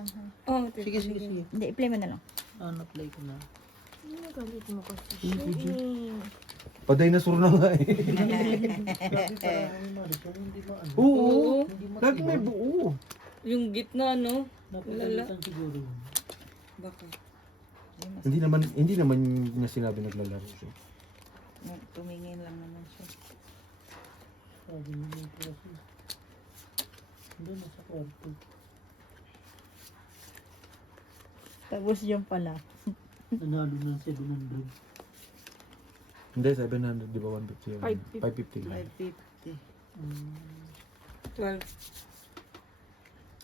ha. Oh, Sige, sige, sige. Hindi, i-play mo na lang. Na-play ko na. Galit mo kasi siya eh. Pa-dinosaur na nga eh. Grabe parang ano, Marisol, hindi mo ano. Oo. Hindi mo Lagi may buo. Yung gitna, no? napagalitan siguro. Baka. Hindi naman niya sinabi naglalaro siya. Tumingin lang naman siya. Sabi mo yung klase. Hindi na sa kwarto. Tapos yung pala. Nanalo ng 700. Hindi, 700, di ba 150 yun? 550. 550. 12.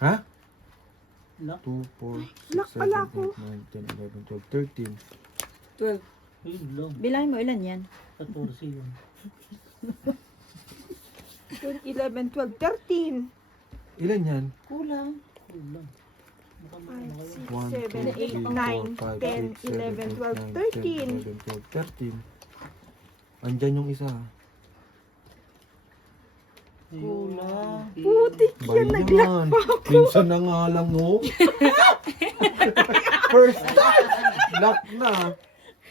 Ha? Lock? 2, 4, Lock 6, 7, pala 8, ako. 9, 10, 11, 12, 13. 12. Ayun lang. Bilangin mo, ilan yan? 14 yun. 11, 12, 13. Ilan yan? Kulang. Ayun lang. Mukhang 5, ano 6, 7, 8, 1, 2, 3, 9, 10, 11, 12, 13. 13. Andyan yung isa. Kulang. Putik yan, Bayan. Minsan na nga lang, no? First time! Lock na.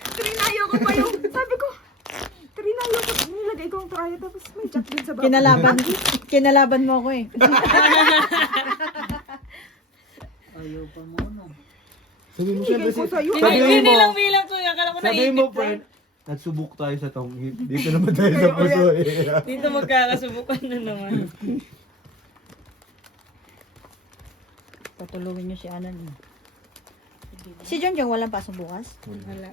Trinayo ko pa yung, sabi ko, trinayo ko, nilagay ko ang traya, tapos may jack din sa baba. Kinalaban mo ako eh. Ayaw pa muna. Sabi mo, Bigay ko sa'yo. sabihin mo, Bilang to. Akala ko sabihin mo, naipit friend, nagsubok tayo sa tonghid. Dito naman tayo sa puso eh. Dito magkakasubukan na naman. Patulungin niyo si Anan eh. Si John Jong walang pasok bukas? Wala.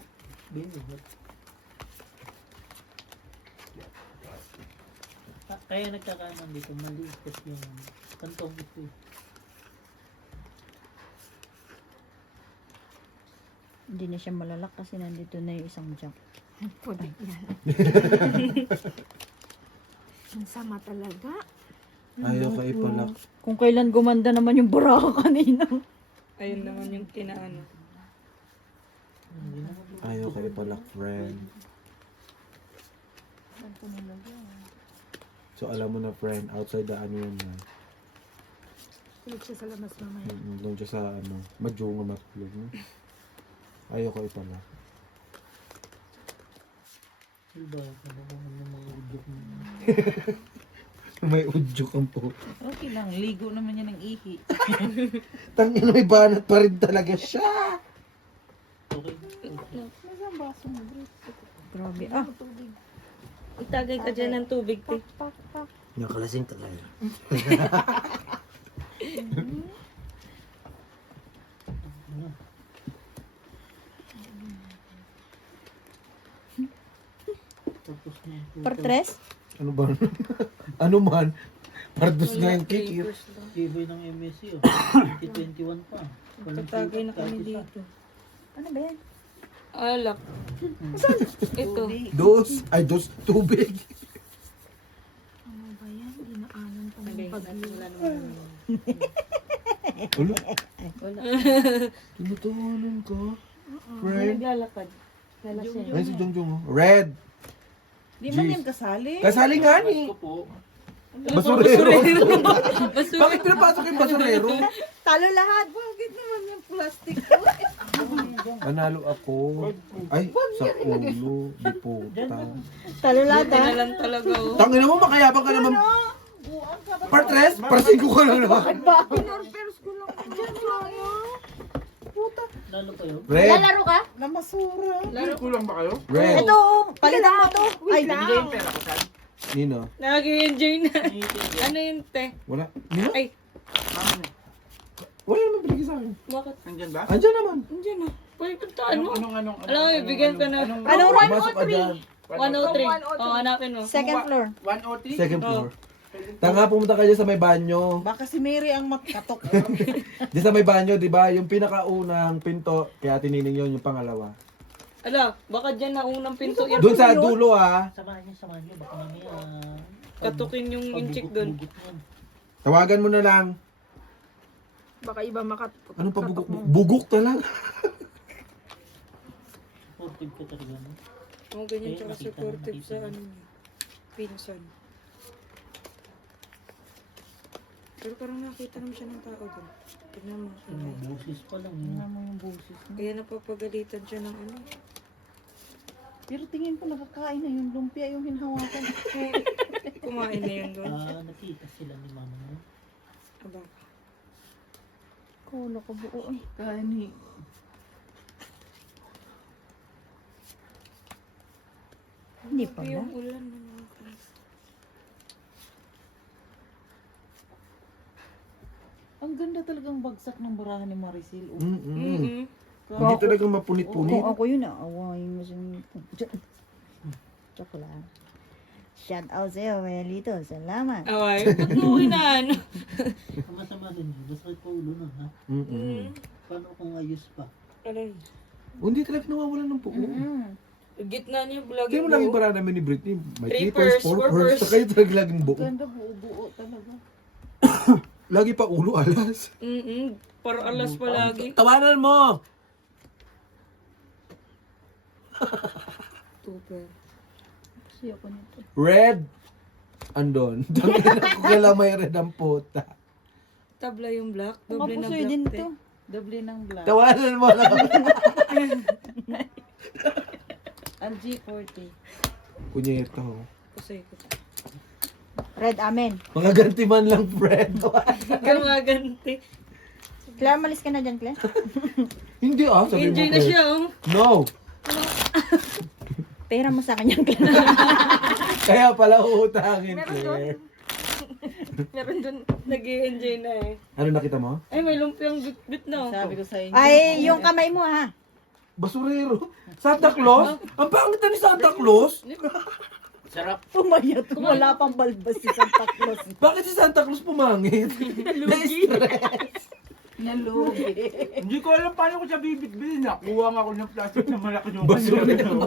Kaya nagkakaman dito, maliit kasi yung kantong ito. Hindi na siya malalak kasi nandito na yung isang jack. Putik yan. Ang sama talaga. Ayaw ka ipalak. Kung kailan gumanda naman yung buraka kanina. Ayun naman yung kinaano. Ayaw ka ipalak, friend. So alam mo na, friend, outside the ano yan na. Kulit siya sa labas mamaya. Doon siya sa ano, madjunga matulog. No? Ayaw ka ipalak. Diba? Nababangan ng mga udyok mo. May udyok ang po. Okay lang, ligo naman yan ng ihi. Tangin, may banat pa rin talaga siya. Okay. Grabe. Ah, Itagay ka dyan ng tubig, te. Nakalasing talaga. Tapos na. partres? Ano ba? Ano man? Pardos na yung kikir. Tibay ng MSC oh. 2021 pa. Walang Tatagay na kami kahit isa. dito. Ano ba yan? Alak. Ito. Dos, tubig. Ano ba yan? Dinaanan pa ng Wala pag-iwa. naman. Ulo, Wala. tinutawanan ka. Friend. Naglalakad. Lalasing. Ay, si Jongjong oh. Red. Di man Jeez. yan kasali. Kasali nga ni. Ko po. Basurero. Basura. Bakit pinapasok yung basurero? Talo lahat. Bakit naman yung plastic ko? Panalo ako. Ay, sa ulo. Di puta. Talulada. Buti na lang talaga, oh. Tangina mo, makayabang ka naman. Partres? Parsin ko ka lang naman. Pinorpers ko lang. Diyan tayo. Lalo pa yun. Red. Lalaro ka? Namasura. Kulang ba kayo? Red. Ito, palitan mo to. Ay, Binigay yung pera ko saan? Nino. Nag-enjoy na. Ano yun, te? Wala. Nino? Ay, Wala naman binigay sa akin. bakit? Nandyan ba? Andyan naman. Andiyan na. Pwede puntaan mo. Anong? Alam mo, bibigyan ka na. Anong Masok ka dyan. 103. Oh, hanapin mo. second floor. 103? Second floor. Tanga, pumunta ka dyan sa may banyo. Baka si Mary ang makatok. Diyan sa may banyo, di ba? Yung pinakaunang pinto, kaya tinining yun yung pangalawa. Ala, baka dyan na unang pinto yan. Doon sa dulo ah. Samahan niyo. Baka mamaya. Katukin yung inchik doon. Pabugot yan. Tawagan mo na lang. Baka iba makat. Anong pabugok mo? Bugok talaga. Supportive ka talaga. No? Oo, ganyan tsaka Nakita supportive mo, sa nakita mo. ano niya. Pinsan. Pero parang nakita naman siya ng tao doon. Tignan mo. Busis pa lang. Tingnan mo yung boses mo. Kaya napapagalitan siya ng ano. Pero tingin ko nakakain na yung lumpia yung hinahawakan. Kumain na yun doon. Nakita sila ni mama mo. Aba. Kulo ko buo eh. Kani. Hindi pa Grabe ba? yung ulan na naman. Ang ganda talagang bagsak ng barahan ni Maricel. Oh. Mm-mm. Hindi talaga mapunit-punit. Kung ako yun, aawain mo sa Joke lang. Shout out sa'yo, Manuelito. Salamat. Away, ba't mo ano? Masama din yun. Masakit pa ulo na ha. Paano kung ayos pa? Aray. Hindi talaga nawawalan ng puo. Gitna niya, vlog Kaya mo laging bara namin ni Britney. May 3 3 purse, purse, 4 4 purse. purse. Sa kayo talaga laging buo. Ganda buo-buo talaga. Lagi pa ulo, alas. Parang alas pa lagi. Tawanan mo! Super. Kasi ako nito. Red. Andon. Tangin ako kala may red ang puta. Tabla yung black. Doble na Kapusoy black. din te. to. Doble ng black. Tawanan mo lang. Ang G40. Punyeto. Pusoy ko. Red, amen. Mga ganti man lang, Fred. Gumaganti. Claire, malis ka na dyan, Claire. Hindi sabi mo. Enjoy na Fred. siya, oh. No. Pera mo sa kanya, Claire. Kaya pala uutangin, Claire. Meron dun, nag-i-enjoy na eh. Ano nakita mo? Ay, may lumpiang bit na. oh. Sabi ko sa inyo. Ay, yung kamay mo, ha? Basurero. Santa Claus? Ang pangit na ni Santa Claus? Sarap. Pumayat kung wala pang balbas si Santa Claus. Bakit si Santa Claus pumangit? Na-stress. Nalugi. Hindi ko alam paano ko siya bibitbitin. Nakuha nga ako ng plastic na malaki yung Basurero.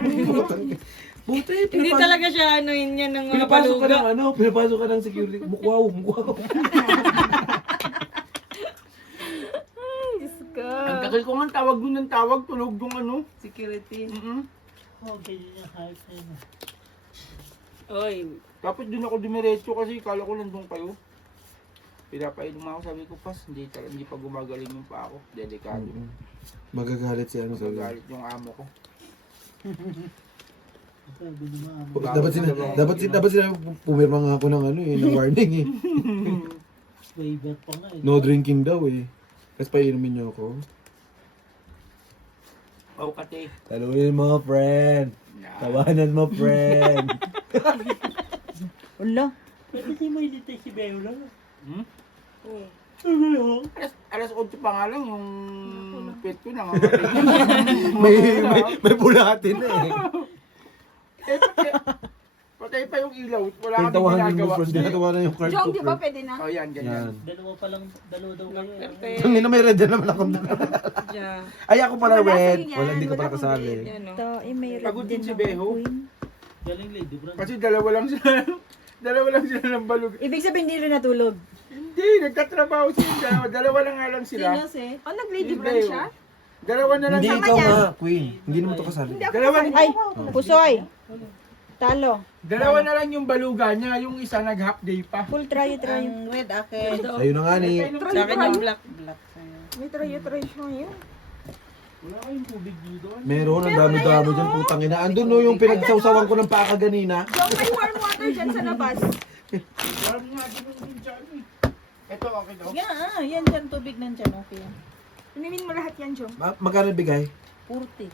Buti, Hindi talaga siya ano yun yan ng mga pinapasok ka baluga. ng pinapasok ka ng security. Mukwaw. Ang tagal ko nga tawag doon ng tawag. Tulog yung ano. Security. Oh, ganyan yung height na yun. Oy, Tapos doon ako dumiretso kasi kala ko nandun kayo. Pinapainom ako, sabi ko, pas, hindi pa gumagaling yung pa ako. Delikado. Magagalit si ano sa'yo. Magagalit yung amo ko. Sabi ni mama. Dapat sila pumirma nga ako ng ano eh, ng warning eh. Waiver pa nga eh. No drinking daw eh. Tapos painumin niyo ako. Oh, kate. Talunin mo, friend. Tawanan mo, friend. Ulo. Pwede di mo ilitay si Beulah. oh. Alas 8 pa nga lang yung pet ko nangangatay. may bulatin na eh. Eh, patay pa yung ilaw. Wala Kung kami tawanan mo, ginagawa. friend. Tinatawanan yung card Jong, ko, di ba friend. pwede na? Oh, yan, ganyan. Yan. Dalawa daw kayo eh. Perfect. Tangina, may red din naman ako. Diyan. Ay, ako pala Wala red. sa'yo yan. Wala, hindi ka Wala pala kang kasali. red. Yan, oh. Ito, eh, may red Pagod din din si ako, Beho. queen. Galing lady, bro. Kasi dalawa lang sila. Dalawa lang sila ng balog. Ibig sabihin, hindi rin natulog. Hindi, nagtatrabaho sila. Dalawa lang nga lang sila. Sino si? Oh, nag-lady brand siya? Dalawa na lang Hindi sila. ikaw nga, queen. Hindi naman to kasali. Dalawa, Ay, pusoy. Talo. dalawa na lang yung baluga niya. Yung isa nag-half day pa. Full try. Ang red akin. Ayun na nga ni. Sa akin yung black. Black sa'yo. May try siya ngayon. Wala kayong tubig dito. Meron, ang dami-dami dyan, putang ina. Andun no, yung pinagsawsawan ko ng paka ganina. Jong, may warm water dyan sa labas. Wala nga din dyan. Ito, okay daw. Yan dyan, tubig nandyan. Okay. Inumin mo lahat yan, Jong. Magkano bigay? 40.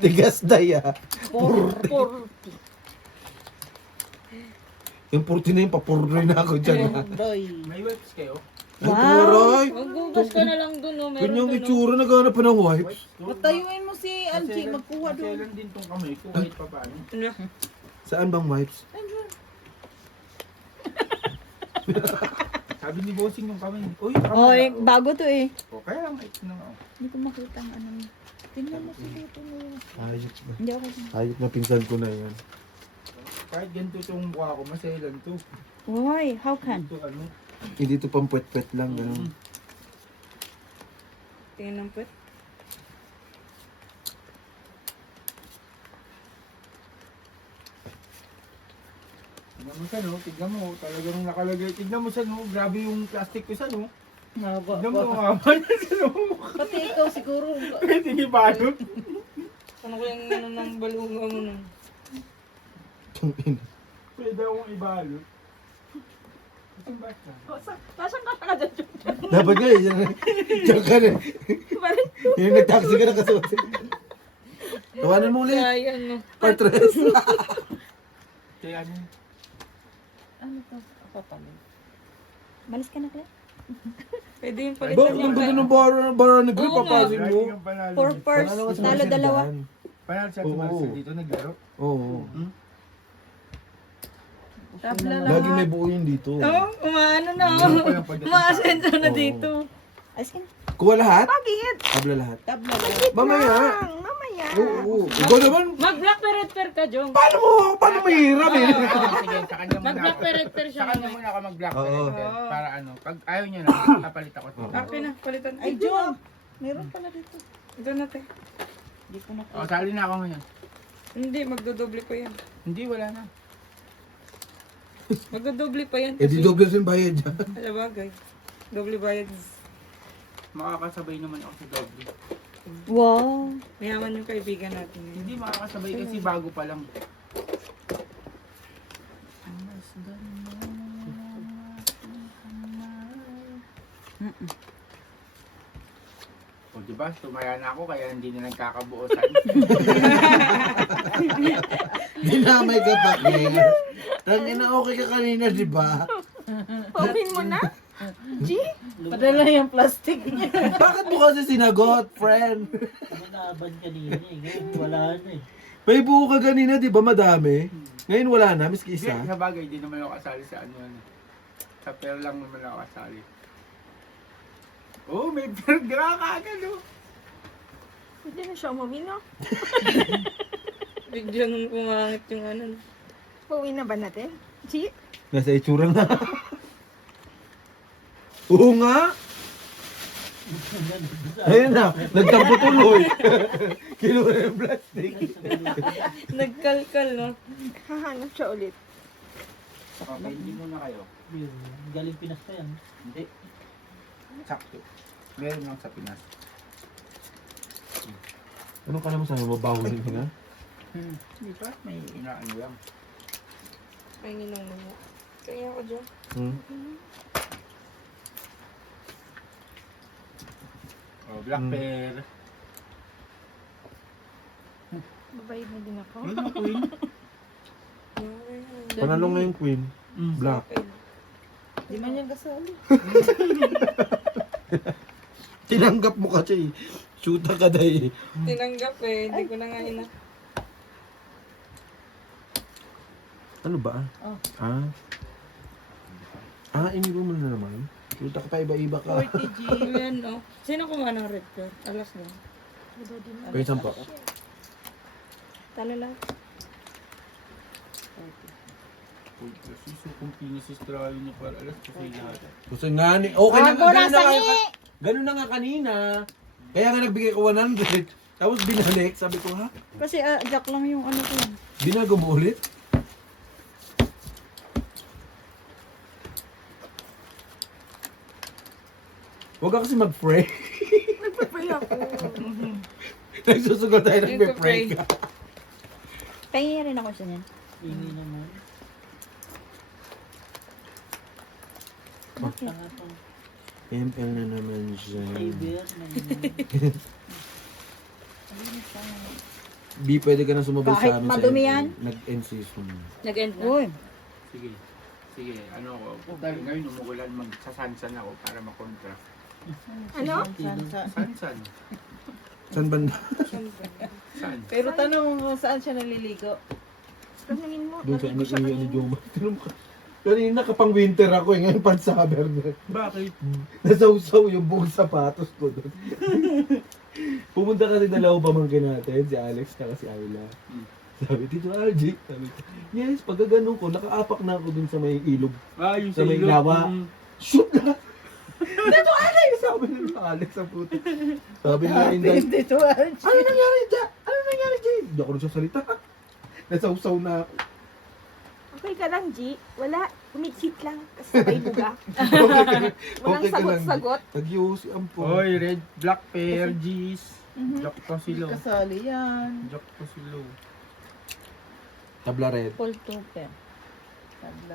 Tigas daya. 40. Yung 40 na yun, papurdoy na ako dyan. ha. Doy. May wipes kayo? Ay, turoy. Maggugas ka na lang dun, oh. Meron Ganyang dun, oh. itsura, naghanap pa ng wipes. Patayuin mo si Angie, magkuha doon. Maselan din tong kamay ko kahit pa paano. Ano? Saan bang wipes? Sabi ni Bossing yung kamay. Uy, Oy, bago to eh. O, kaya lang ito na nga. Hindi ko makita ang ano. Tingnan mo si Tito mo. Ayok na. Hindi ako. Ayok na, pinsan ko na yan. Kahit ganito itong mukha ko, maselan to. Why? How can? Ito ano. Hindi to pang pwet-pwet lang. Ganun. Tingnan ng puwet. Tapos ano, tignan mo, talagang nakalagay. Tignan mo sa no, grabe yung plastic ko sa no. Haba Tignan mo, pa. haba na sa no. Pati ikaw siguro. Pwede ni balot. Ano ko yung ano ng balunga mo nun? Pwede akong ibalot. Saan ba siya? Nasaan ka dyan, Jun? Dapat nga eh. Diyan ka rin. Parang Yung nag-taxi ka na kasuot. Tawanan mo ulit. Kaya ano. Partres. Kaya ano? Ano to? Ako pala. Malis ka na, Claire. Pwede yung Ba, palitan ang ganda ng bara ni Grip, Oo nga. papasin mo. yung panalo. 4 pairs, Panalo ka sa talo Marcel dalawa. dyan. Panalo siya Oo. si Marcel dito naglaro. Oo. Tabla lang. Lagi may buo yun dito. Oo, umaano na. Ano pa lang pagdating sa- Umaasenso na Oo. dito. Alis ka na. Kuha lahat? bakit? Tabla lahat. Tabla lang. Mamaya. Mamaya. Oo. Ikaw naman. Mag-black per ka, Jong. Paano mahirap eh? Sige, sa kanya muna. Mag-black per siya. Sa kanya muna ako mag-black Oo. para ano, pag ayaw niya na, kapalit ako. Oo. Okay na, palitan. Ay, John! Meron pala dito. Ito na, te. Hindi ko na. O, sali na ako ngayon. Hindi, magdodoble pa yan. Hindi, wala na. Magdodoble pa yan. Eh di Douglas yung bayad dyan. Sa bagay. Doble bayad. Makakasabay naman ako sa Dobby. Wow. Mayaman yung kaibigan natin. ngayon. Hindi makakasabay kasi bago pa lang. O diba, tumaya na ako kaya hindi na nagkakabuosan. Dinamay ka pa, Claire. Tangina, okay ka kanina, di ba? Open mo na? G? Padala yung plastic niya. Bakit mo kasi sinagot, friend? Nanaban kanina eh. Ngayon wala na eh. May buo ka kanina, di ba madami? Ngayon wala na, miski Hindi, isa. sa bagay, hindi naman ako kasali sa ano. Sa pero lang naman ako kasali. Oh, may pergra ka agad oh. Hindi na siya umuwi, no? Bigyan nung kumangit yung ano. Pauwi na ba natin? G? Nasa itsura nga. Oo nga. Ayun na, nagtampo tuloy. Kinuha yung plastic. Nagkalkal, no? Hahanap siya ulit. Okay, hindi muna kayo. Yun, galing Pinas pa yan. Hindi. Sakto. Meron lang sa Pinas. Ano ka naman sabi mo, bawal ka na? Hindi pa, may inaano lang. Ay, ninong mo. Kaya ako dyan. Oh, black pear. Babayad na din ako. Yun ang queen. Panalo nga yung queen. Black. Di man yung kasali. Tinanggap mo kasi. Shoota ka dahi. Tinanggap eh. Hindi ko na nga ina. Ano ba? Oh. Inibo mo na naman. Shoota ka pa iba-iba ka. 40G. Yan, no? Sino kuha ng red pear? Alas na. Kaya saan pa? Talo lang. Uy, kasi so kung pinisistrayo niyo para alas kasi lahat. Gusto nga ni... Okay na Ako nga. na Ganun na sangi! nga. Ganun na nga kanina. Kaya nga nagbigay ko 100. Tapos binalik. Sabi ko, ha? Kasi jack lang yung ano ko. Binago mo ulit? Huwag ka kasi mag-pray. Nagpapray ako. Nagsusugal tayo nagpe-pray ka. Pahingi rin ako sa niyan. Hingi naman. Bakit? Tanga to. ML na naman siya. Savior naman. B, pwede ka na sumabay Kahit sa amin madumi sa yan? Nag-end season. Nag-end na. Uy. Sige. Sige, ano ko. Dahil ngayon umuulan, magsasansan ako para makontra. Ano? Sansa. Sansan. Saan banda? Saan? Pero tanong mo kung saan siya naliligo. Tanungin mo. Doon sa narinig ko siya nag-iwi ni kanina. Joma. Tignan mo ka. Kanina kapang winter ako eh. Ngayon pan summer na. Bakit? Nasawsaw yung buong sapatos ko doon. Pumunta kasi dalawa pamangkin natin. Si Alex na si Ayla. Sabi, Tito RJ. Sabi ko, yes, pagkaganon ko, nakaapak na ako dun sa may ilog. Yung Sa may ilog. lawa. Shoot na! Dito Alex! Sabi nila Alex ang puto. Sabi nila Inday, Dito, Archie. ano nangyari dyan? Ano nangyari dyan? Hindi ako nagsasalita. Nasawsaw na ako. Okay ka lang, G? Wala. Umikit lang. Tapos sabay buga. Okay ka lang. Walang Okay ka lang. sagot-sagot. Nag-iusi ang po. Oy, red, black pair, G's. Joke to Hindi silo. kasali yan. Joke to silo. Tabla red. Full two pair.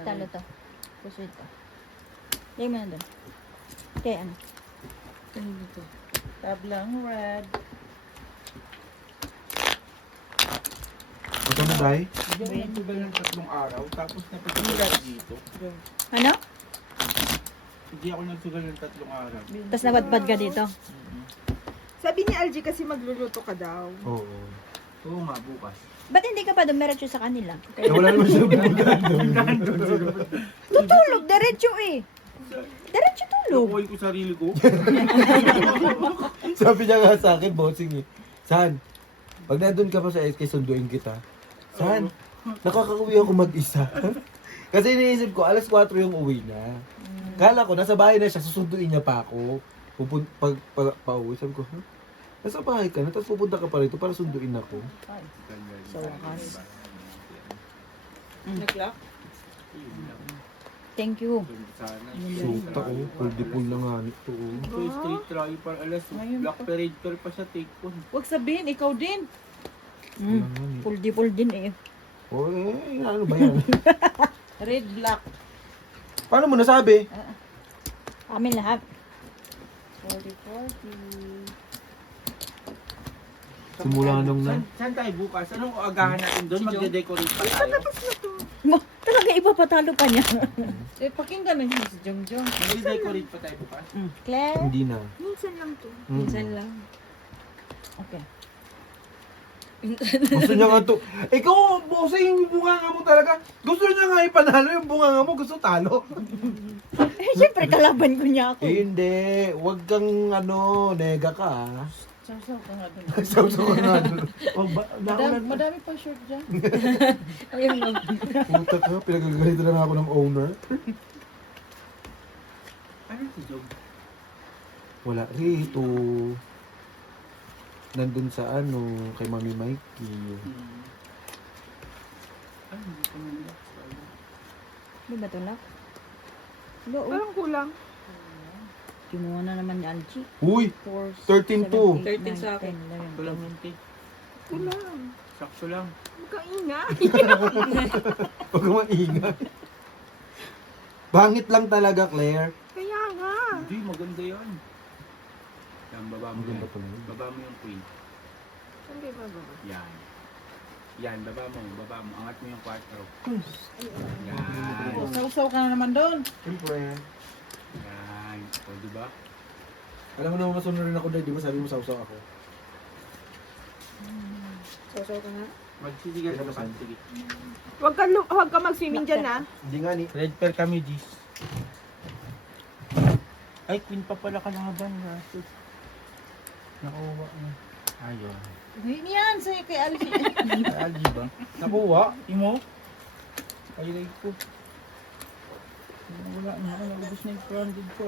Talo to. Puso ito. Lagay mo na doon. Okay, ano? Tablang red. Ito na, Day. Hindi ako nagsugal ng 3 araw, tapos napagsugal ako dito. Ano? Hindi ako nagsugal ng 3 araw. Tapos nabadbad ka dito. Sabi ni Algie kasi magluluto ka daw. Oo. Oo nga, bukas. Ba't hindi ka pa dumiretso sa kanila? Eh, wala naman siya bugan doon. Tutulog, diretso eh. Diretso tulog. Nakuhay ko sarili ko. Sabi niya nga sa akin, bossing eh. San, pag nandun ka pa sa SK, sunduin kita. San, nakakauwi ako mag-isa. Kasi iniisip ko, alas 4 yung uwi na. Kala ko, nasa bahay na siya, susunduin niya pa ako. Pauwi, sabi ko, huh? Nasa bahay ka na, tapos pupunta ka pa rito para sunduin ako. Sa wakas. Nag-lock? Thank you. Suta ko, full na nga nito. oh. So, straight try para alas. Black parade car pa siya, take on. Huwag sabihin, ikaw din. Mm. Full din eh. Oh, eh, ano ba yan? Red, black. Paano mo nasabi? Amin lahat. 40-40. Simula nung na. Saan tayo bukas? Anong agahan natin doon? Magde-decorate pa tayo. Talaga iba patalo pa niya. Eh, pakinggan mo si Jongjong. Magde-decorate pa tayo bukas. Claire? Hindi na. Minsan lang to. Minsan lang. Okay. Gusto niya nga to. Ikaw, boss, yung bunganga mo talaga. Gusto niya nga ipanalo yung bunganga mo. Gusto talo. Eh, syempre kalaban ko niya ako. Eh, hindi. Huwag kang nega ka. ah. Saw-saw ka nga dun. Sausaw ka nga doon. Oh, Madami pang short dyan. Ayun lang. Puta ka, pinagagalito na nga ako ng owner. Ano si Jog? Wala rito. Nandun sa kay Mami Mikey. Ay, hindi ko nalak. Di ba tulak? Lo, Parang kulang. kimuha na naman ni Algie. Uy! 4, 13 to. 13 sa akin. Sakto lang, 20. Kulang. Sakto lang. Magkaingay. Huwag kang maingay. Bangit lang talaga, Claire. Kaya nga. Hindi, maganda yan. Yan, baba mo Maganda yan. pala yun. Baba mo yung queen. Saan kayo bababa? Yan. Yan, baba mo. Angat mo yung 4. Yan. Oh, saw-saw ka na naman doon. Siyempre. Yan. O, diba? Alam mo naman masunod rin ako dahil di ba sabi mo sausaw ako? Sasaw ka nga. Magsisigat ka pa. Sige. Huwag ka mag-swimming dyan, ha? Hindi nga ni. Red pair kami, G's. Ay, queen pa pala kalaban. Rasus. Nakuha niya. Ayun. Hindi yan, sa'yo kay Algie. Ay, Algie ba? Nakuha? Imo? Ay, like ko. Wala na ako. Nalabas na yung 400 ko.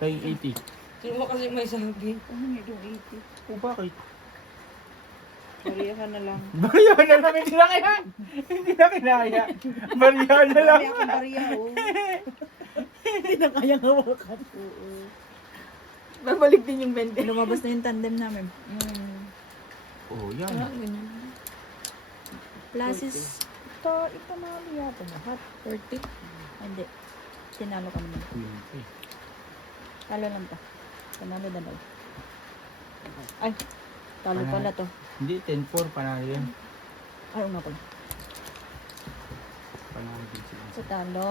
Kay 80. Sino mo kasi may sabi? Ano nga yung 80? O, bakit? Mariyahan na lang. Maria na lang, hindi na kaya. Hindi na kinaya. Maria na lang. Marami akong bariya, oh. Hindi na kaya hawakan. Oo. Babalik din yung 20. Lumabas na yung tandem namin. Oh, yan. Classes. Ito na yata lahat. 30? Hindi. Tinalo ka naman. Talo lang to. Panalo na daw. Ay, talo Panalo. pala to. Hindi, 10-4. Panalo yan. Ay, nga pala. Panalo din sila. Sa talo.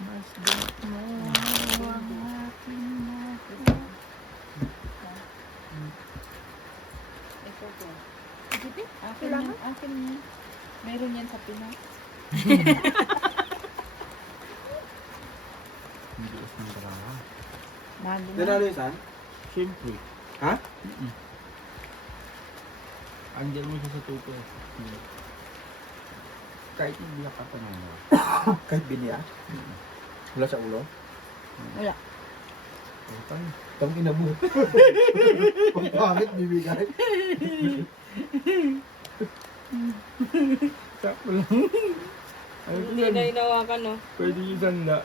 Mas buot mo ang aking mga. Ito po. Sige, akin Kailangan? yan. Akin yan. Meron yan sa Pinas. Hindi is ng dalawa. Bago na. Nanalo yung san? Siyempre. Ha? Andyan mo siya sa tuto. Kahit hindi ka panalo. Kahit biniya? Wala sa ulo? Wala. Tang ina mo. Kung pangit, bibigay. Sakto lang. Ayun Hindi yan. na inawakan, no? Pwede yung sanda.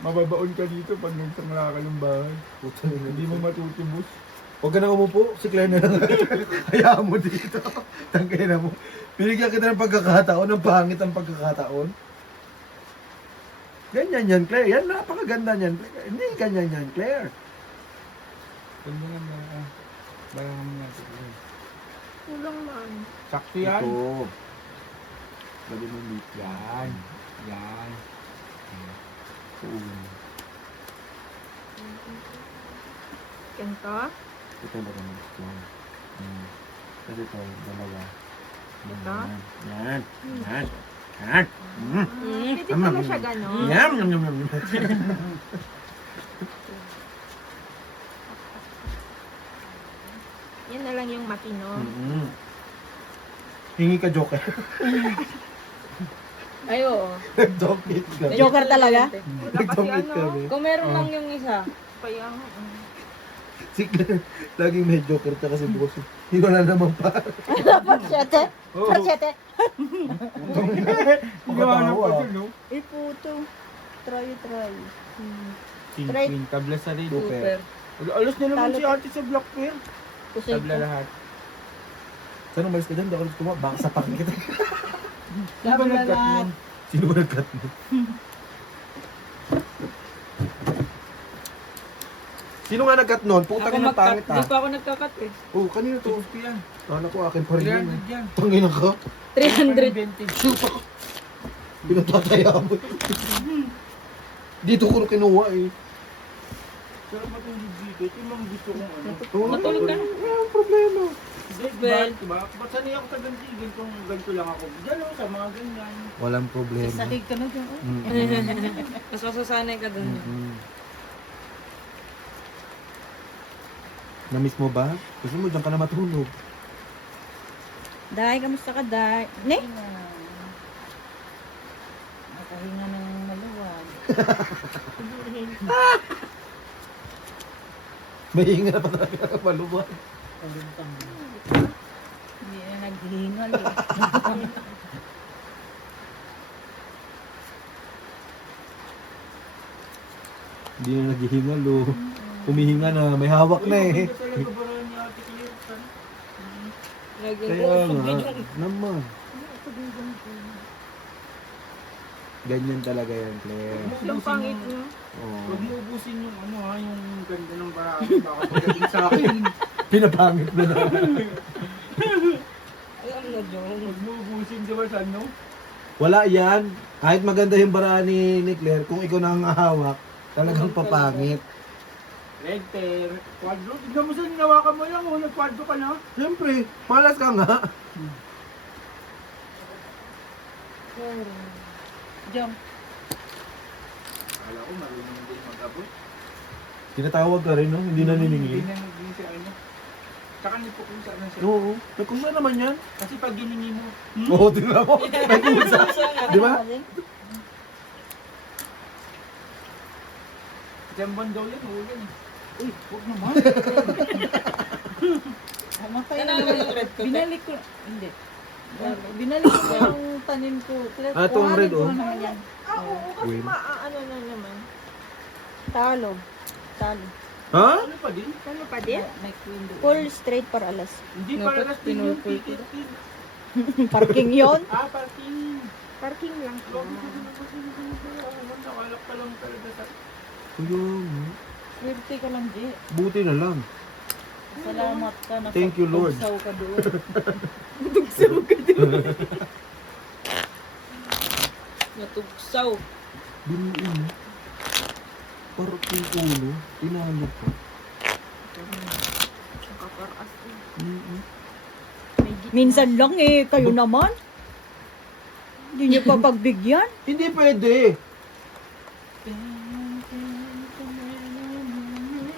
Mababaon ka dito pag nagsangla ka ng bahay. Puta na Hindi mo matutubos. Huwag ka na umupo, si Claire na lang. Hayaan mo dito. Tangkay na mo. Binigyan kita ng pagkakataon, ng pangit ang pagkakataon. Ganyan yan, Claire. Yan, napakaganda niyan. Hindi ganyan yan, Claire. Pwede nga ba? Barang nga. Kulang man. Sakto yan. Ito. Lagi mo dito. Yan. Yan. Oo. Ganito? Ito na rin gusto. Kasi ito, dalawa. Ito? Yan. Yan. Yan. Hindi pala siya gano'n. Yum, yum, yum, yum. Yan na lang yung matino. Hingi ka, Joker. Ay, oo. Nag-donate ka. Joker talaga? Nag-donate kami. Kung meron lang yung isa. Kaya, Si Claire, laging may Joker ka kasi bukas. Hindi wala naman pa. Parsyete? Parsyete? Gawa ng puso, no? Eh puto. Try. Queen, tabla sa rin. Super. Alas na naman Talo si ate sa Black Bear. Kusay Tabla ko. lahat. Saan umalis ka dyan? Di ako ulit kumawa. Baka sapakin kita. Di ba nag-cut mo? Sino ba nag-cut mo? Sino nga nag-cut nun? Puta ka ng pangit Hindi ah. pa ako nagkakat eh. Oh, kanino to? Gusto yan. Kala ko akin pa rin yun. 300 yan. Tangina ka. 300. Vintage. Pinatataya mo. Dito ko na kinuha eh. Pero matulog dito. Ito yung mga gusto kong ano. Matulog ka. Walang problema. Well, diba? Ba't sanay ako sa ganito? Ganito lang ako. Diyan ako sa mga ganyan. Walang problema. Sakig ka na dyan. Mas masasanay ka dun. Na-miss mo ba? Gusto mo, dyan ka na matulog. Day, kamusta ka, Day? Ne? Nakahinga ng maluwag. May hinga pa talaga ng maluwag. Kalintang. Hindi na naghihingal eh. Hindi na naghihingal oh. Humihinga na, may hawak na eh. Ito talaga ba rin ni ate Claire? Kaya nga, naman. Ganyan talaga yan, Claire. Yung pangit mo. Huwag Oh. mo ubusin yung ano ha, yung ganda ng barako. Baka pagdating sa akin. Pinapangit na na. Alam na, Jong. Huwag mo ubusin, di ba, San, no? Wala yan. Kahit maganda yung baraan ni Claire, kung ikaw na ang hawak, talagang papangit. Red pair, quadro. Tignan mo saan, hinawakan mo lang, oh, nag-quadro ka na. Siyempre, malas ka nga. Jom. Akala ko marunong din mag-abot. Tinatawag ka rin, no? Hindi Hindi naniningil. na naging si ano. Tsaka nipo kung saan na siya. Oo. Nagkusa naman yan. Kasi pag giningi mo, Oo, tingnan mo. May kusa. Di ba? jambon daw yan, ulan. Uy, huwag naman. Mamatay Ano na. yung red ko? Binalik ko. Hindi. Binalik ko na yung tanim ko. Ah, itong red, oh. Naman yan. Oo, kasi Win. ano na naman. Talo. Ha? Ano pa din? Ano pa din? May queen doon. Full straight para alas. Hindi No, para ba't last din yung pinulpul ko ticket din. Parking yon. Ah, parking. Parking lang. Lobby ko din kasi nakalak ka lang talaga sa... Ayun. Swerte ka lang, G. Buti na lang. Salamat ka. Thank you, Lord. Nakapagsaw ka doon. Natugsaw. Binuin. Parang yung ulo. Tinalo pa. Nakaparaas. Minsan lang eh, kayo naman. Hindi niyo pa pagbigyan. Hindi pwede.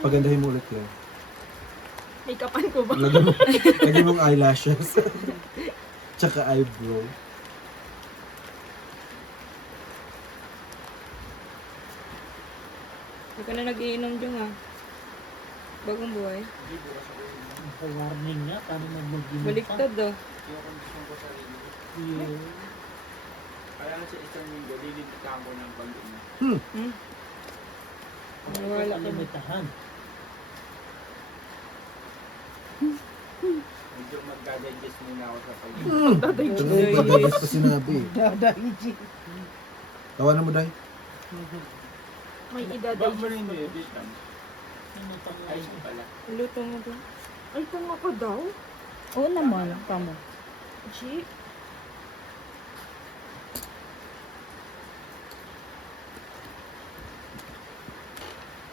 Pagandahin mo ulit yan. Make-upan ko ba? Lagyan mong eyelashes. Tsaka eyebrow. Hindi ka na nag-iinom dyan ha. Bagong buhay. Sa warning nga, paano mag-mag-inom pa? Baliktad oh. Yung kondisyon ko sa sarili ko. Yeah. Kaya nga sa isang linggo, lilimitan ko ng pag-inom. Nawala ka na. Limitahan. Medyo magda-digest muna ako sa pag-inom. Tuloy pa sinabi. Tawanan mo, Day. May Bakit mo idadagis. rin yung bitan? Sinutang Ay, hindi pala. Luto mo ba? Ay, tanga ko daw. Oo naman, kamo. G.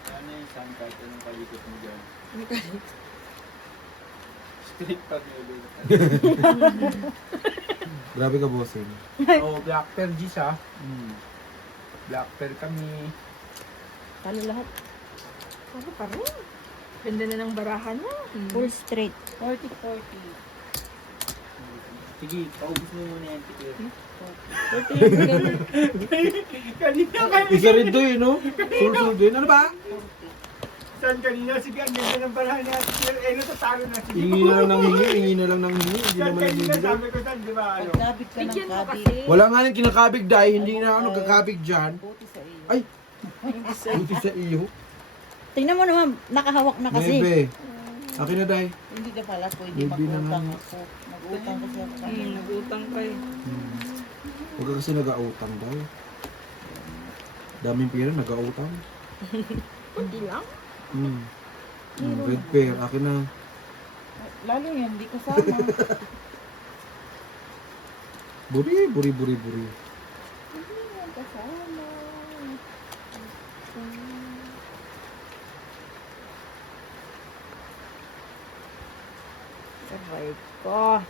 Ano yung sun kahit anong palikot mo dyan? Hindi ka. Straight pag nilo. Grabe ka, bossing. Oh, black pearl G's ha. Black pearl kami. Talo lahat. Ano pa rin? Ganda na ng barahan niya. Full straight. 40-40. Sige, paubos mo muna yan, tikir. Isa rin to eh, no? Sulsul din. Ano ba? Saan kanina? Sige, ang ganda ng barahan niya. Eh, natatalo na. Sige, Hingi na lang ng hingi, hingi na lang ng hingi. Hindi saan naman kanina nagbibigay. sabi ko saan, di ba? Ano? Pagkabit ka ng Bigyan mo kabit. kasi. Wala nga nang kinakabig, Day. Hindi na ano, kakabig dyan. Buti sa iyo. Ay! Buti sa iyo. Tingnan mo naman, nakahawak na kasi. Bebe. Akin na, Day. Hindi ka pala pwede Maybe mag-utang naman. ako. Mag-utang kasi ako. Nagutang ka eh. Huwag ka kasi nag-autang, Day. Daming pera, nag-autang. Kunti lang. Red pear, akin na. Lalo yan, hindi kasama. Buri, buri, buri, buri. Aray ko.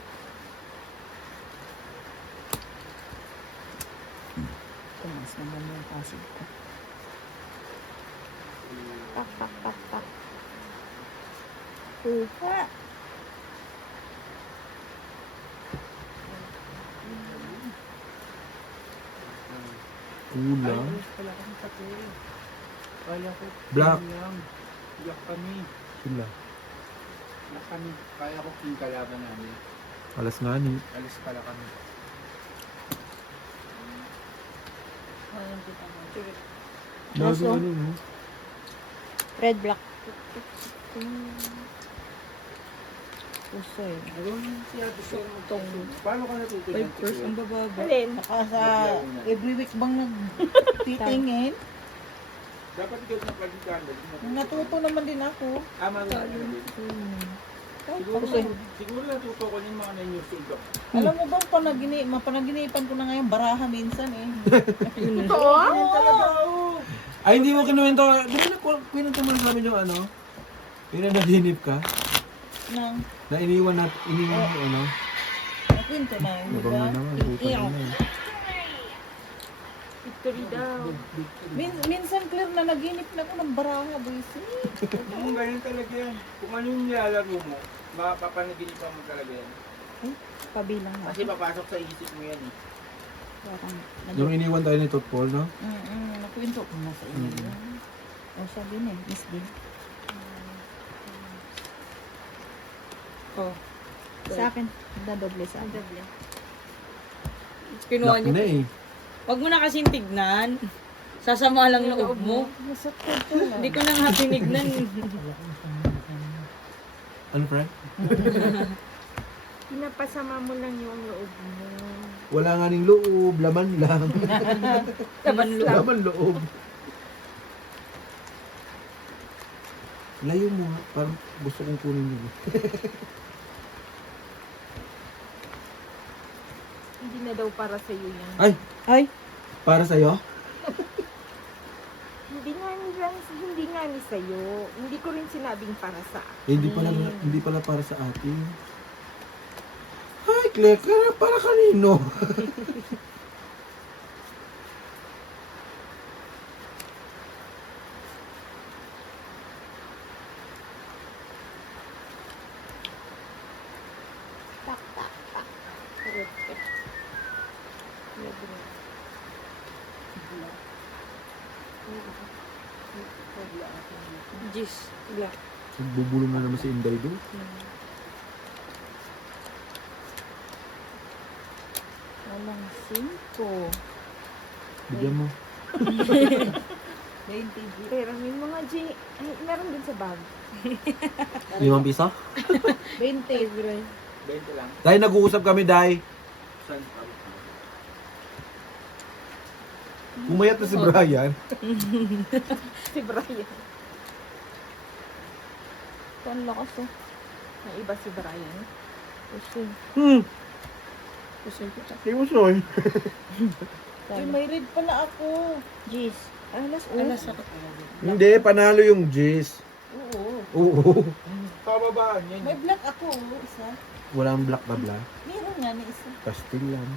Tumas naman yung pasig ko. Tak, tak, tak, tak. Uha. Ulam. Wala kami kape. Kaya ko. Black. Lang. Iyak kami. Sila. Iyak kami. Kaya ko king kalaban namin. Alas nga ni. Alis pala kami. Aso. Ano, no? Red, black. Puso eh. Paano ka natuto 5 ang bababa. Alin? Saka sa every week bang nagtitingin? Dapat ikaw na pagkikan. Natuto naman din ako. Marunong ka na din. Siguro natuto ko yung mga 9 years old ako. Alam mo bang mapanaginipan ko na ngayon baraha minsan eh. Totoo? Ay, hindi mo kinuwento. Di ba pinunta mo sa amin yung ano? Yung nanaginip ka? Nang Na iniwan mo ano? nakwento na yun, di Nabang ba? na naman, utang na naman. Victory daw. Minsan clear na naginip na ako ng baraha, boysi. Kung ganyan talaga yan. Kung ano yung nilalaro mo, mapapanaginipan mo talaga yan. Pabilang na. Kasi papasok sa isip mo yan eh. Parang Yung iniwan tayo ni Totpol, no? Nakwento ko na sa inyo. O sabi niya, Miss Din. Oh. Sa akin, dadoble sa akin. Kinuha Lock niyo. na eh. Wag mo na kasing tignan. Sasama lang loob mo. Masakit ko na. Hindi ko na nga tinignan. Ano, friend? Pinapasama mo lang yung loob mo. Wala nga ning loob, laman lang. Laban lang. Laman loob. Layo mo nga, parang gusto kong kunin yun. Hindi na daw para sa iyo yan. Ay! Ay, Para sa'yo? Hindi nga ni sa'yo. Hindi ko rin sinabing para sa akin. Hindi pala para sa atin. Ay, Claire, para kanino? Black. Nagbubulong na naman si Inday doon. Walang 5. Bigyan mo. 20 G. Pero may mga G, ay, meron din sa bag. 5 piso? 20. 20 lang. Dahil nag-uusap kami, Day. Saan? Pumayat na si Brian. Si Brian. Ang lakas oh. May iba si Brian. Kasi, kasi kita. Hindi mo soy. Ay, may red pala ako. Jeez. Alas, Alas oh. ako. Hindi, panalo yung Jis. Oo. Oo. Pababaan yan. May black ako, isa. Walang black na black. Meron nga na isa. Pastil lang.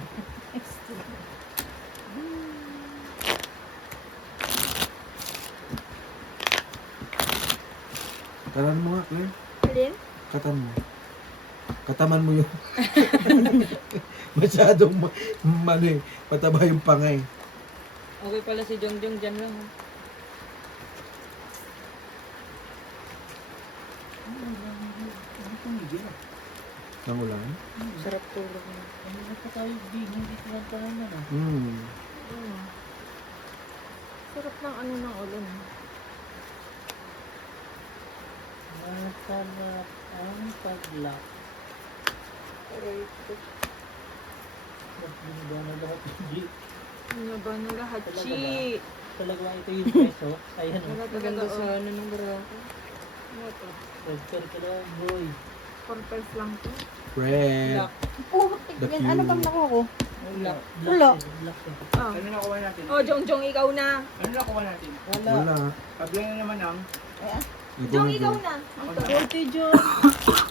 Extra. Kataman mo nga, Claire. Alin? Katan mo. Kataman mo yung... Masyadong pataba yung pangay. Okay pala si Jongjong dyan lang. Ano kung bigyan? Nang ulan. Sarap tulog. Ano na pa tayo bigyan dito lang tayo na na. Sarap ng ano ng ulan. Masarap ang pag-lock. Ba't binaba na lahat yung jeep? Ano ba na lahat? Talaga Chi! ba? Talaga ito yung peso. Ayan o. Wala Maganda talaga, sa oh. ano ng barako. Ano to? Pagkar ka lang, boy. 4 pesos lang to. Fred. Black. Oh, The tignan. Ano bang cute. nakuha ko? Black. Wala. Black eh. Oh. Ano nakuha natin? Oh, Jongjong, ikaw na. Ano nakuha natin? Wala. Wala. Tabla na naman ang... Ikaw Jong, na, ikaw Jong. na. Ako na. 40 John.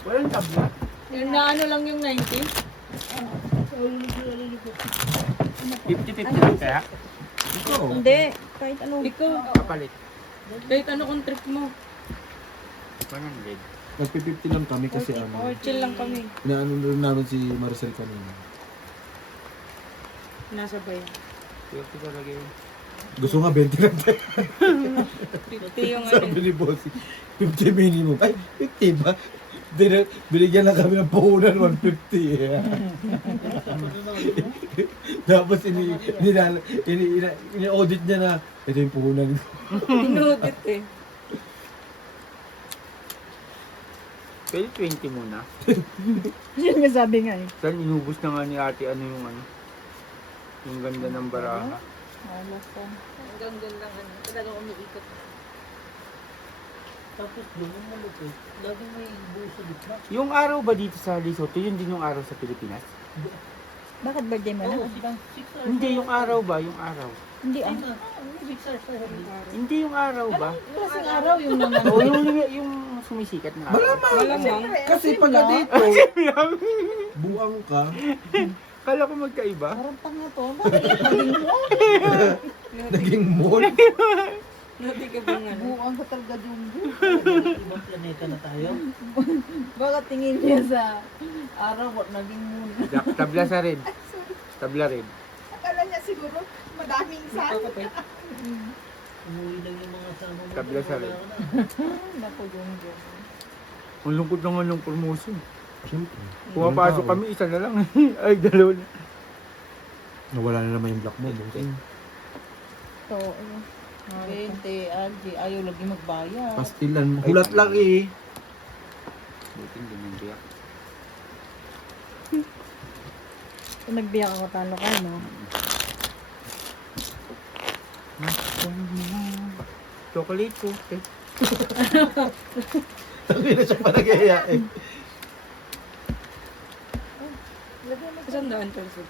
Walang tabla. Yung na ano lang yung 90. 50-50 lang kaya? Ikaw. Hindi. Kahit ano. Ikaw, Kapalit. kahit ano kung trick mo. 100. Nagpi-50 lang kami kasi ano. Chill lang kami. Inaano rin namin si Maricel kanina. Nasabay. 50 talaga yun. Gusto nga 20 lang tayo. 50 yung ano. Sabi ni Bossy, 50 minimum. Ay, 50 ba? Binigyan lang kami ng puhunan, 150. Tapos ini-audit niya na, ito yung puhunan ko. Inudit eh. Pwede 20 muna. Yun yung sabi nga eh. Saan inubos na nga ni ate ano yung ano? Yung ganda ng baraha. Wala pa. Hanggang dyan lang ano. Talagang umiikot. Tapos doon yung malupit. Laging may buo sa gitna. Yung araw ba dito sa Lesotho, yun din yung araw sa Pilipinas? Bakit birthday mo na? Oo, 6 hours. Hindi, yung araw ba? Yung araw. Hindi ah. 6 hours tayo. Hindi yung araw ba? Klaseng araw yung naman. Oo, yung sumisikat na araw. Malamang. Kasi pagka dito, buang ka. Kala ko magkaiba. Parang tanga to. Bakit naging mo? Naging mall. Hindi ka bang ano? Buang ka talaga yung Ibang planeta na tayo. Baka tingin niya sa araw at naging moon. Tabla sa red. Tabla red. Akala niya siguro madaming saan. Umuwi lang yung mga sama mo. Tabla sa red. Wala na. Naku, yung Diyos. Ang lungkot naman ng promotion. Siyempre. Pumapasok kami, isa na lang. Ay, dalawa na. Nawala na naman yung black mo. Bossing. Ito, ayun. 20, Algie, ayaw lagi magbayad. Pastilan. Hulat lang eh. Buti hindi nang biyak. Kung nagbiyak ako, talo ka, no? Chocolate ko. Eh. Sabi na siya pa nag-iya eh. Isang daan pero sa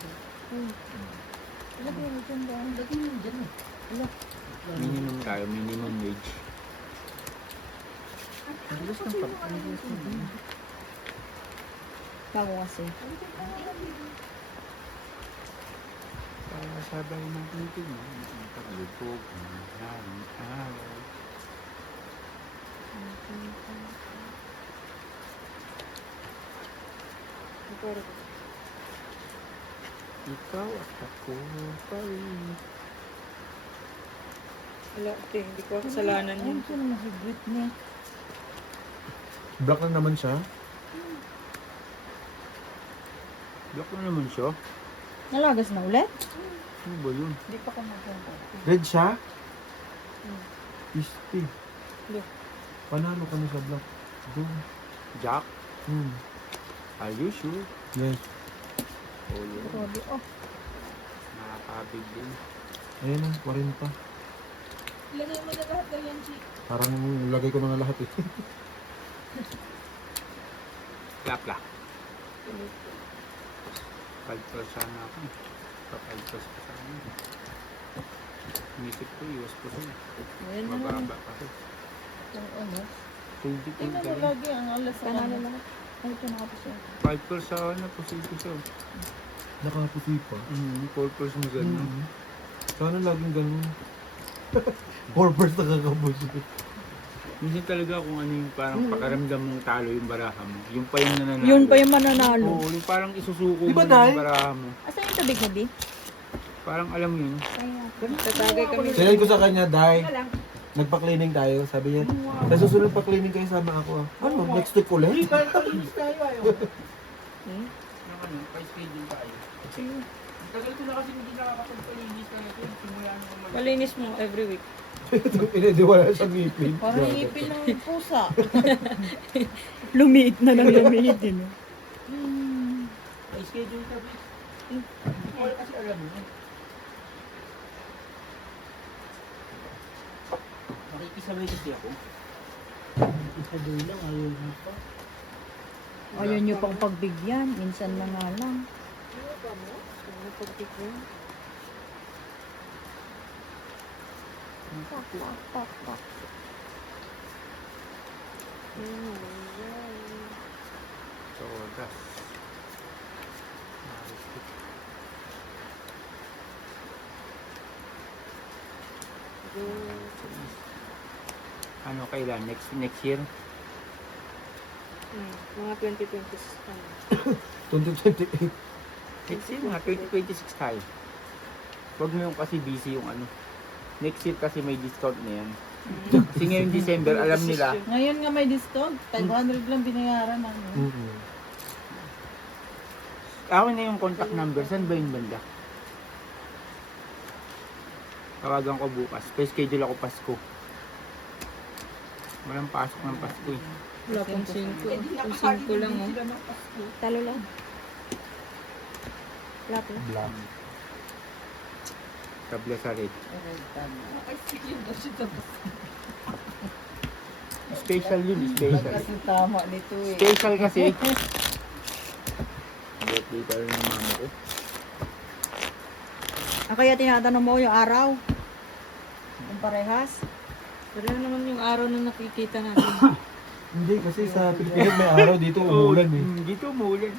Minimum tayo, minimum wage. Bago kasi. Para sabay natin ito, ang paglubog ng maraming araw. Ikaw at ako pa rin. Wala, ate. Hindi ko kasalanan yun. Ayun siya naman si Britney. Black na naman siya. Black na naman siya. Nalagas na ulit? Ano ba yun? Hindi pa ko nagpunta. Red siya? Hmm. Isti. Look. Panalo ka na sa black. Go. Jack? Hmm. Are you sure? Yes. Oh, yun. Grabe, oh. Nakakabig din. Ayan na, 40. Ilagay mo na lahat daw yan, Chi. Parang lagay ko na nga lahat eh. Clap. 5 sana ako. Pa-5 pa sana. Inisip ko, iwas ko sa'yo. Ayan na naman. Mababa kasi. Kung ano. 20 Tingnan mo ka rin. lagi ang alas sa Panalo kanya. lahat. Ay, ito nakapos yun. 5 sana, positive siya. Nakaputi pa. 4 mo gano'n. Hmm. Sana laging ganun. 4 nakakabos. Minsan talaga kung ano yung parang pakaramdam mong talo yung baraha mo. Yung pa yung nananalo. Yun pa yung mananalo. Oo, yung parang isusuko Di ba, mo Day? yung baraha mo. Asan yung tabig na, Bi? Parang alam mo yun. Tatagay kami. Sinend ko sa kanya, Day. Nagpa-cleaning tayo. Sabi niya, sa susunod pa-cleaning kayo sama ako. Ano, next week ulit? Yung ano, pa-schedule tayo. Ang tagal ko na kasi hindi nakakapagpalinis talaga. Simula nung Malinis mo every week. Hindi wala siyang ngipin. Parang ngipin ng pusa. Lumiit na lang lumiit din. Pa-schedule tayo. Hindi ko kasi alam mo. Nakikisabay kasi ako. Isa doon lang, ayaw mo pa. Ayun nyo pang pagbigyan. Minsan na nga lang. Todas. Ano kailan? Next year? Mga 2020s. 2028. Next year, mga 2026 tayo. Huwag mo yung kasi busy yung ano. Next year kasi may discount na yan. Kasi ngayon December, alam nila. Ngayon nga may discount. 500 lang binayaran namin. Mm-hmm. Ako na yung contact number. Saan ba yung banda? Tawagan ko bukas. Pa-schedule ako Pasko. Walang pasok ng Pasko eh. Wala pang 5. Pang 5 lang, oh. Talo lang. Black lang. Black. Tabla sa red. Special yun, special. Kasi tama nito eh. Special kasi. Birthday pa rin ng mama ko. Kaya tinatanong mo yung araw. Yung parehas. Pero naman yung araw na nakikita natin. Hindi, kasi sa Pilipinas may araw dito umulan eh. Dito umulan.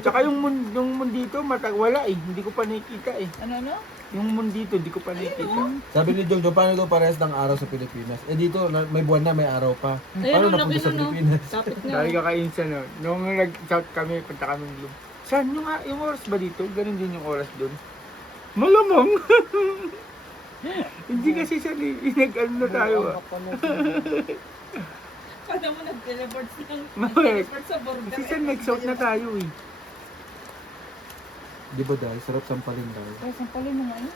Tsaka yung moon dito wala eh. Hindi ko pa nakikita eh. Ano? Yung moon dito, hindi ko pa nakikita. Sabi ni Jojo, paano daw parehas ng araw sa Pilipinas? Eh dito, may buwan na, may araw pa. Paano Ayun, napunta laki sa na, no? Pilipinas? Tapit na. Dahil kakainsan no. Nung nag-shout kami, punta kami ng Globe. Saan yung oras ba dito? Ganun din yung oras doon. Malamang. Hindi kasi siya nag-ano na tayo ah. Kada mo nag-teleport ng Mawag. sa border. Kasi siya nag-shout na tayo eh. Di ba dahil? Sarap sampalin daw. Kaya sampalin mo nga eh.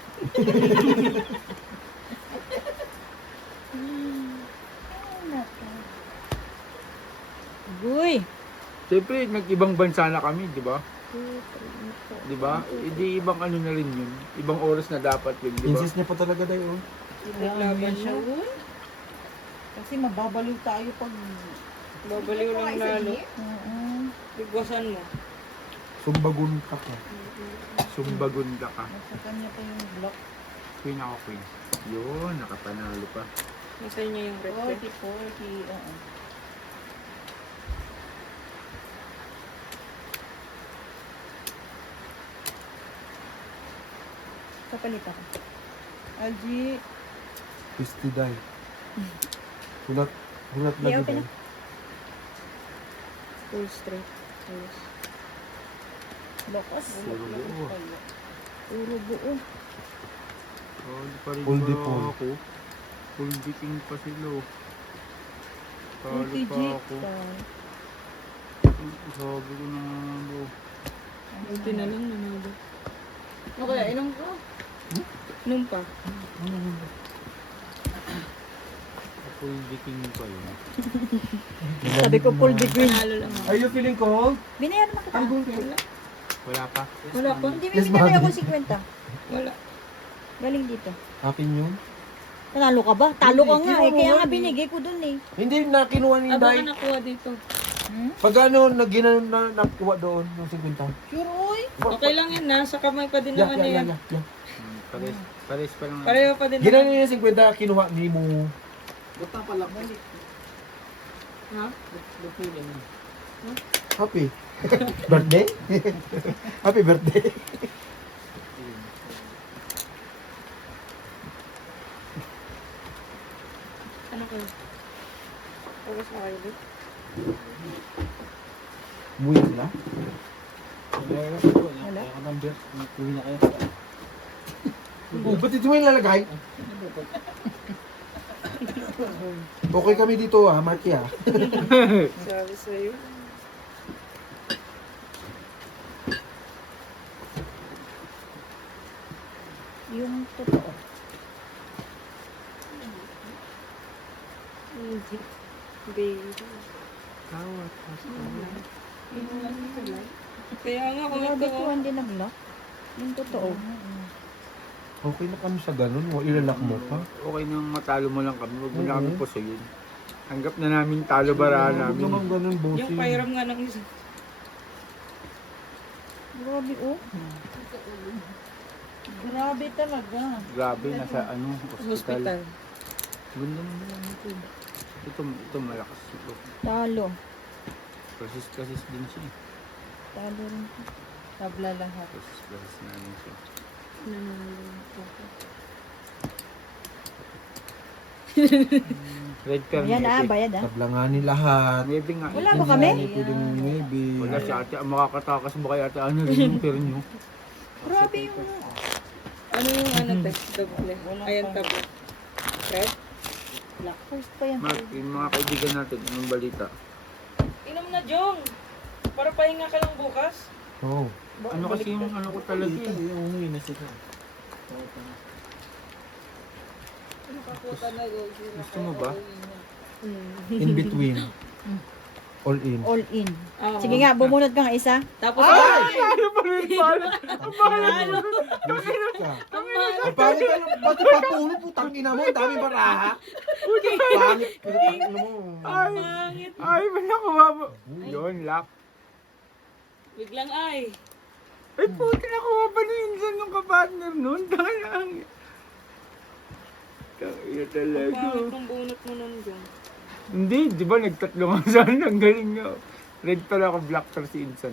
Guy. Siyempre, nag-ibang bansa na kami, di ba? Di ba? Hindi ibang ano na rin yun. Ibang oras na dapat yun, di ba? Insist niya pa talaga daw. Laban siya. Kasi mababaliw tayo pag... Babaliw lang lalo. Bigwasan mo. Sumbagun ka ka. Sumbagunda ka. Nasa kanya pa yung block. Queen ako, queen. Yun, nakapanalo pa. Masay niya yung red. 40, oo. Kapalit ako. Algie, 50 die. Hulat Di, lagi okay na. daw. Full straight. Ayos. bakas. Puro buo. Puro buo. Talo pa rin Full ba dipol. ako? Full dipping pa sila oh. Talo Multi-G. pa ako. Sabi ko na bro. Buti na lang nanalo. O kaya, inom ko. Inom pa. Ako yung diking pa yun. Sabi ko, full degree. Nanalo lang ako. Are you feeling cold? Binayaran na kita. Wala pa. Wala pa. Hindi, Yes, may binigay Bobby. ako 50. Wala. Galing dito. Akin yun? Nanalo ka ba? Talo ka Hindi, nga eh. kinuha Kaya mo nga yan binigay ko dun eh. Hindi na kinuha ni Aba ka Day. nakuha dito. Pag ano, naginanon na nakuha doon ng 50. Sure, oy. Okay lang yan, nasa kamay pa din Yeah, naman yeah, yan. yeah, yeah. Pares pa lang. Pareho pa din Ginanon naman. niya yung 50, kinuha ni mo. Ba't na pala ko? Ha? Happy. Birthday? Happy birthday. Ano kayo? Tapos na kayo din? Umuwi sila? Wala. Oh, ba't ito mo yung lalagay? Okay kami dito ah, Marky ah. Sabi sa'yo. Yung totoo. Baby. Kaya nga kung Grabe ito, ko, hindi nag-lock. Yung totoo. Okay na kami sa ganun, ilalak mo pa. Okay nang matalo mo lang kami. Huwag mo na kami pusuyin. Hanggap na namin talo baraan Huwag namin. naman ganun, yung bossing. pairam nga ng isa. Grabe oh. Grabe talaga. Grabe, nasa ano, hospital. Hospital. Ganda naman ito. Ito malakas ito. Talo. Process din siya. Talo rin. Tabla lahat. Process na rin siya. Red car Yan ah, maybe. bayad ah. Tablanganin lahat. Maybe nga. Wala ba kami? Hindi pwedeng maybe. Wala si ate. Ang makakatakas mo kay ate. Ano rin yung pero nyo? Grabe yung... Ano yung ano text? Double. Ayan tablet. Red? First pa yan. Mark, yung mga kaibigan natin, anong balita? Inom na, Jong. Para pahinga ka lang bukas. Oo. Ano kasi yung ano ko talaga eh. Umuwi na sila. Gusto mo ba? In between. All in. All in. Oo. Sige nga, bumunod ka nga isa. Tapos, Ano pa rin pala? Busit ka. Ang pangit ano, ba't ipatulog po, tangina mo, ang dami baraha. Pangit, ano mo. Ay, may nakuha mo. Yun, lock. biglang ay. Ay, puti nakuha pa na yun dyan yung kapartner nun. Tangang. Tangina talaga. Pangit ng bunot mo nun, Jong. Hindi, di ba nagtatlo nga sana. Ang galing nga. Red pala ako, black pa si Insan.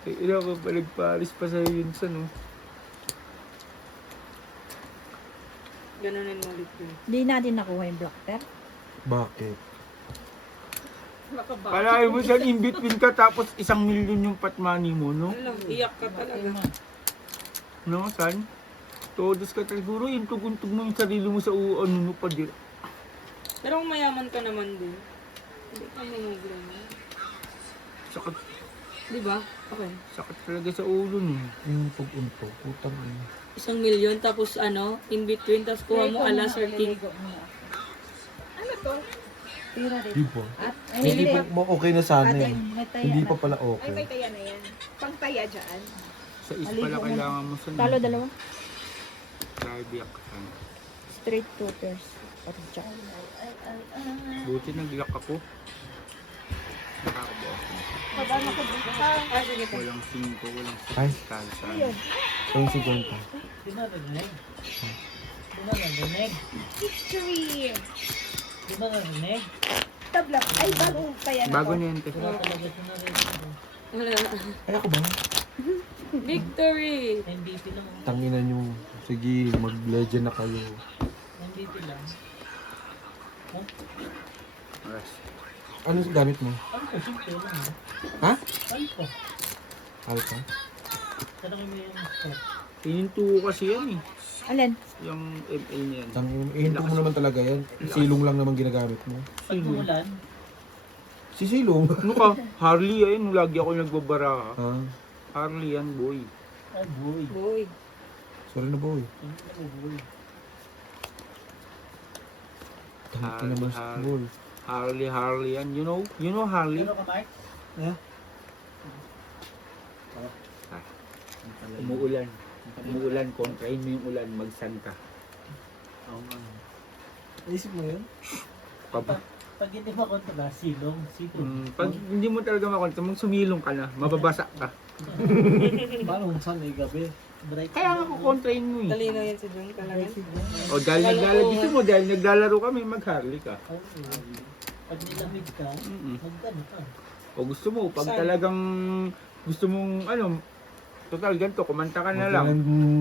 Ay, ina ko pa, nagparis pa sa'yo yun sa no. Ganunin mo ulit yun. Hindi natin nakuha yung block pair. Bakit? Palagi mo dyan, in between ka, tapos 1 million yung pot money mo, no? Alam, iyak ka talaga. No, san? Todos ka talaga. Siguro yung tugong-tug mo yung sarili mo sa ano mo pa din. Pero kung mayaman ka naman din, hindi ka problema. Sakit, Di ba? Okay. sakit talaga sa ulo, no? Yung pag-unto, putang ina. 1 million, tapos ano, in between, tapos kuha mo alas or king. Ano to? Tira rin. Di ba? At, Hindi pa mo okay na sana ate, eh. may taya Hindi na. pa pala Ay, may okay. taya na yan. Pangtaya dyan. Sa is pala kailangan mo sa Talo dalawa. Try biyak ka sana. Straight two pairs. Pati jack. Buti nag-lock ako. Nakakabawas na. Ah, sige pa. Walang 5, walang Ay. 6 kalsa. Yung 50. Di na narinig. Di na narinig. Victory! Di na narinig. Tablak. Ay, bagong taya na Bago to. na yun, te. Wala talaga ito narinig. Wala. Ay ako ba? Victory! NDT lang. Tanginan nyo. Sige, mag-legend na kayo. NDT lang. Oras. Ano gamit mo? Ano ko? Simple lang. Ha? Ano ko? Alpha? Tanongin mo yung score. Hininto ko kasi yan eh. Alin? Yung MA niyan. Tanginan mo. Ihinto mo naman talaga yan. Silong lang naman ginagamit mo. Pag umulan, Si Silong. Ano ka? Harley ayun, lagi ako nagbabara. Ah, Harley yan, boy. Ay, boy. Boy. sorry na boy. Hindi na boy. Tangat ka naman sa boy. Harley yan. You know Harley? Ano ka, Mike? Umuulan. Umuulan, kontrahin mo yung ulan, magsan ka. Oo nga. Naisip mo yun? Pag, Pag hindi makontra, silong. pag hindi mo talaga makontra, mong sumilong ka na, mababasa ka. Paano kung saan ay gabi? Bright. Kaya nga kukontrahin mo eh. Talino yan si Jung talaga. O dahil gusto mo, dahil naglalaro kami, mag-Harley ka. Pag nilamig ka, Mm-mm. magdano ka. O gusto mo, pag talagang gusto mong total ganito, kumanta ka na lang.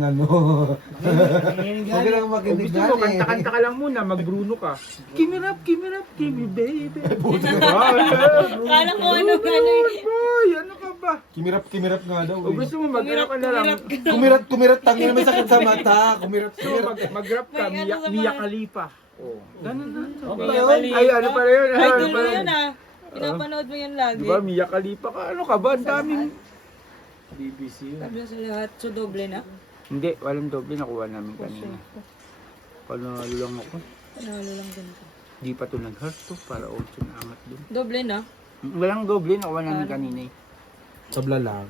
Ano. Huwag ka lang O makinig gusto mo, kanta-kanta ka lang muna, mag-Bruno ka. Give it up, give me baby. Kala ko ano Boy, ano ka ba? Kimirap nga daw. O gusto mo, mag-rap ka na lang. Kumirat, tangin may sakit sa mata. Kumirat. Gusto mo, mag-rap ka, May ano sa Mia mga- Khalifa. O, ganun na. Okay, Ay, ano pala yun? Idol mo yun ah. Pinapanood mo yun lagi. Diba, Mia Khalifa ka? Ano ka ba? Ang daming... BBC yun. Sabi sa lahat, so doble na. Hindi, walang doble. Nakuha namin kanina. Panalo lang ako. Panalo lang ganito. Di pa ito nag-heart to. Para 8 na angat dun. Doble na. Walang doble. Nakuha namin kanina eh. Sabla lang.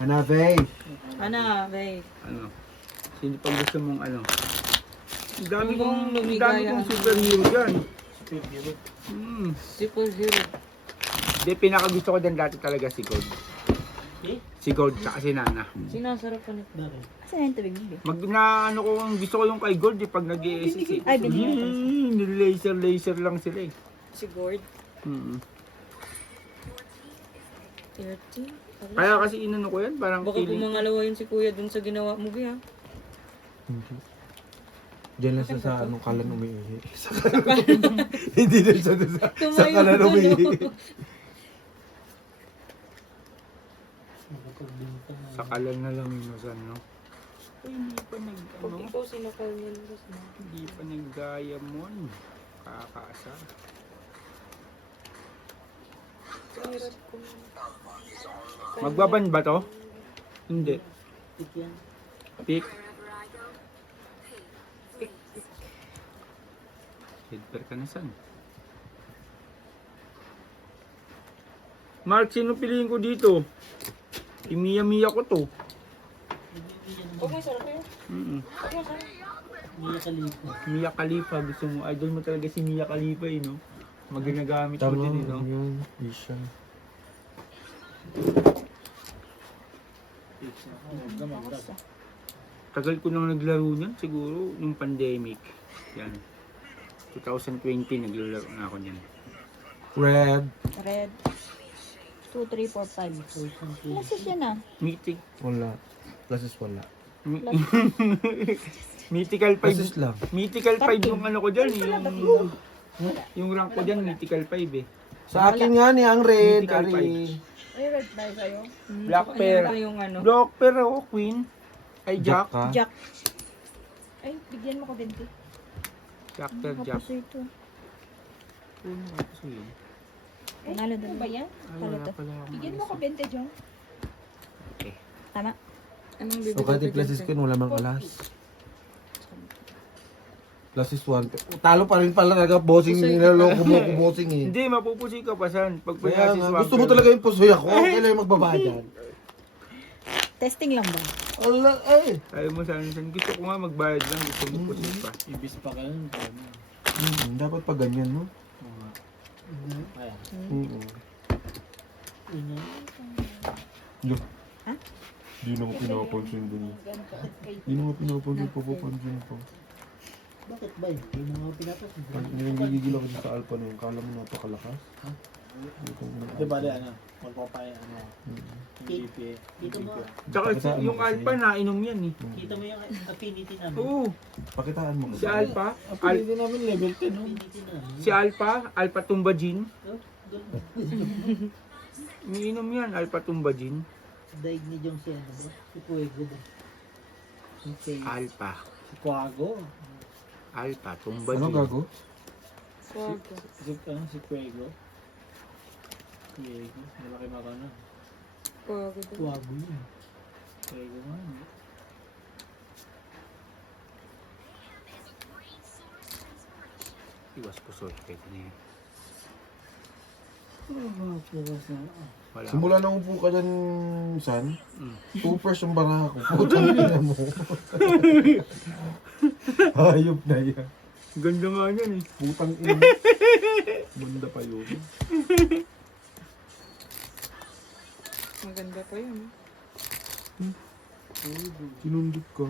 Hanave. Ana, babe. Ano? Sino pag gusto mong ano? Ang dami Yung kong lumigayahan. superhero dyan. Superhero. Triple zero. Hindi, pinakagusto ko dyan dati talaga si Gold. Eh? Si Gold tsaka si Nana. Sinasarap ko nito. Bakit? Kasi na yung tubig mo. Gusto ko yung kay Gold pag nag-i-SSC. Ay, binigyan ko. Laser lang sila eh. Si Gord. Mm. 30. Kaya kasi inano ko yan, parang Baka feeling. pumangalawa yun si kuya dun sa ginawa mo, ha? Diyan lang siya sa anong kalan umiihi. Sa kalan. Hindi din siya sa Tumayo kalan ka, umiihi. Nakapagbinta na. Sa kalan na lang yun, no? Ay, hindi pa Pag ikaw sinakal niyan, boss mo. Hindi pa nag-diamond. Kakaasa. Kahirap ko. Magbaban ba to? Hindi. Tik yan. Pick. Headper ka na saan? Mark, sino piliin ko dito? Imiya-miya ko to. Huwag mo sarap yun. Huwag mo sarap. Mia Khalifa. Mia Khalifa. Gusto mo, idol mo talaga si Mia Khalifa eh, no? Maginagamit mo Tama, din eh, no? yun. Isha. Tagal ko nang naglaro niyan, siguro, nung pandemic. Yan. 2020, naglalaro na ako niyan. Red. Red. 2, 3, 4, 5. Lasis yan ah. Mythic. Wala. Lasis wala. Mythical 5. Lasis lang. Mythical 5 yung ano ko dyan, yung rank ko dyan, Mythical 5 eh. Sa akin nga ni ang red. Mythical Ari. Ay, red tayo sa'yo. Black pair. Ano yung ano? Block pair ako, Queen. Ay, Jack. ka? Jack. Ay, bigyan mo ko 20. Jack pair, Jack. Nakapuso ito. Ano nga kasi yun? Panalo Ano doon. ba yan? Ay, Palo wala to. pala akong Bigyan mo alas. ko 20, Jong. Tama. Anong So kahit yung lasis ko, wala mang alas. Lasis 1. Talo pa rin pala talaga bossing. Nilaloko mo ko bossing eh. Hindi, mapupusi ka pa san. Pag Kaya pinasis nga, gusto mo talaga yung pusoy ako. Kailan yung magbabayad? Testing lang ba? Allah eh. Ayaw mo sana san. Gusto ko nga magbayad lang. Gusto mo pusi pa. Ibis pa ka nun. Dapat pa ganyan, no? Ayan. Oo. Yun Look. Ha? Di na ko pinapansin dun. Di na ko pinapansin, papapansin ko. Bakit ba? Hindi mo nga pinapansin. Pag nagigigil ako sa alpha na yun, kala mo napakalakas. Ha? Hindi ko na- Di ba, ano? Magpapaya, ano? GPA. Kita mo, Tsaka Pakitaan yung mo kasi. Alpha, nainom yan eh. kita mo yung affinity namin. Oo. Pakitaan mo Si Alpha. Affinity namin level 10, no? Affinity namin. Si Alpha. Alpha Tumbajin. Oh, good. Umiinom yan. Alpha Tumbajin. Daig ni Jong si ano ba? Si Fuego ba? Si Alpha. Quago. Alpha Ano Tumbajin. gago? Swago. Si Fuego. Fuego. Malaki maka na. Swago din. Wago yun. Fuego nga. Iwas ko sort. Pwede na yan. Wala. Simula nang upo ka dyan, San. Mm. 2 yung bara ko. Putang ina mo. Hayop na yan. Ganda nga yan eh. Putang ina. Banda pa yun. Maganda pa yun. Sinundot ka.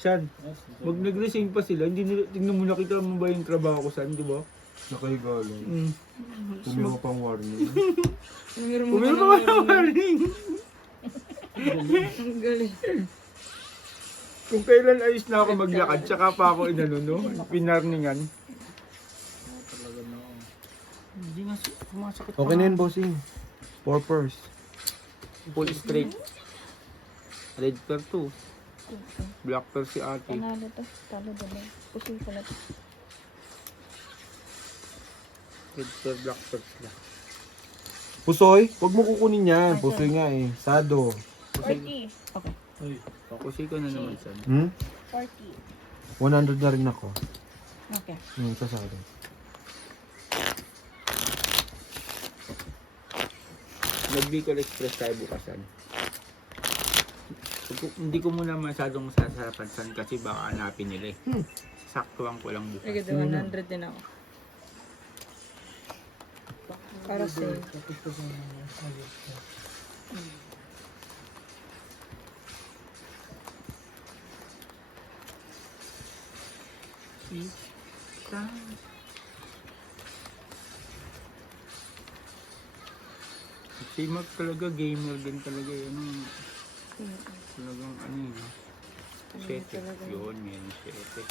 San, wag nag-resign pa sila. Hindi nila, tingnan mo, nakita mo ba yung trabaho ko, San, di ba? Nakahiga lang. Mm. Pumiro pang warning. Umiram mo Pumiro ka pa ng ba ng warning? Ang galing. Kung kailan ayos na ako maglakad, tsaka pa ako inano, no? Pinarningan. Talaga na ako. Hindi nga, sumasakit Okay na yun, bossing. 4 purse. Full straight. Red pair 2. Black pair si ate. Panalo to. Talo dalaw. Pusoy pala to. Red pair, black pair sila. Pusoy? Huwag mo kukunin yan. Pusoy nga eh. Sado. 40. Okay. Ay, Pakusay ka na naman, San. Hmm? 40. 100 na rin ako. Okay. Sa sado. Nag-Bicol Express tayo bukasan. Hindi ko muna masyadong sasarapan, San, kasi baka hanapin nila eh. Saktuan ko lang bukas. Sige, 100 din ako. Para safe. tapos ko sa ayos ka. Si Mark talaga, gamer din talaga yun. Talagang ano yun. Sete. Yun, meron sete.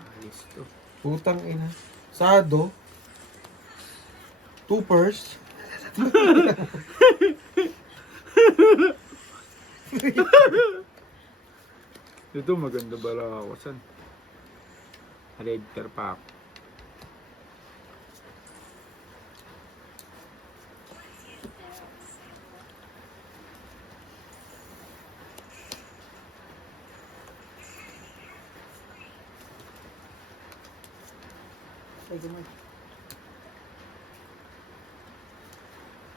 Alis to. Putang ina. Sado. 2 purse. Ito maganda bala ako, San. Red pair pa ako.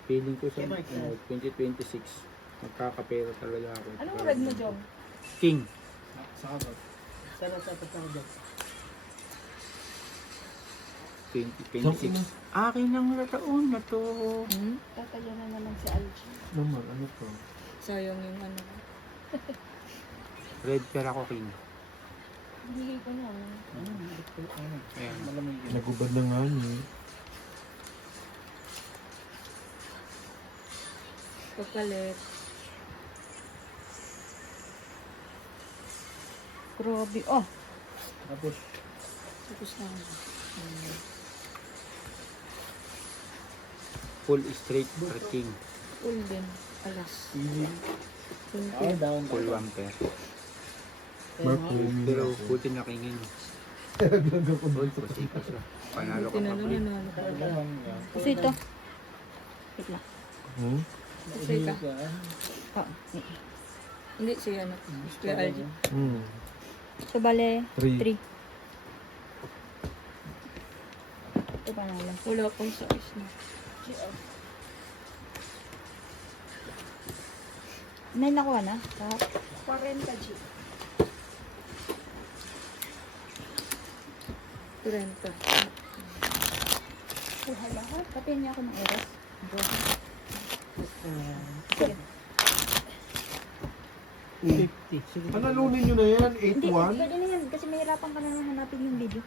Feeling ko sa 2026, magkakapera talaga ako. Anong red mo, Jom? King. Sa kabat. Sana sa pagkakat. 2026. Akin ang taon na to. Hmm? Tatayo na naman si Algie. Naman, ano to? Sayang yung ano. Red pair ako, King. Bigay ko na. Ayan. Malamig yun. Nagubad na nga niya. Pagpalit. Grabe. Oh, Tapos, Tapos na. Full straight for King. Full din. Alas. feeling. Kunti. Down. Full 1 pair. Mark Premium Pero ako. buti na King yun. Uy, kasi siya. Panalo ka pa Tinalo pre. na. Talagang yan. kasi ito. Wait lang. Hmm? Kasi ka. Oh. Hindi siya ano. Kuya RG. Hmm. So, bale, 3. 3. Ito panalo. Wala pang size na. May nakuha na? Lahat? 40 G. 30. Kuha lahat. Patayin niya ako ng oras. Sige. 50. Sige. Panalunin nyo na yan, Hindi, 8-1. pwede na yan. Kasi mahirapan ka na hanapin yung video.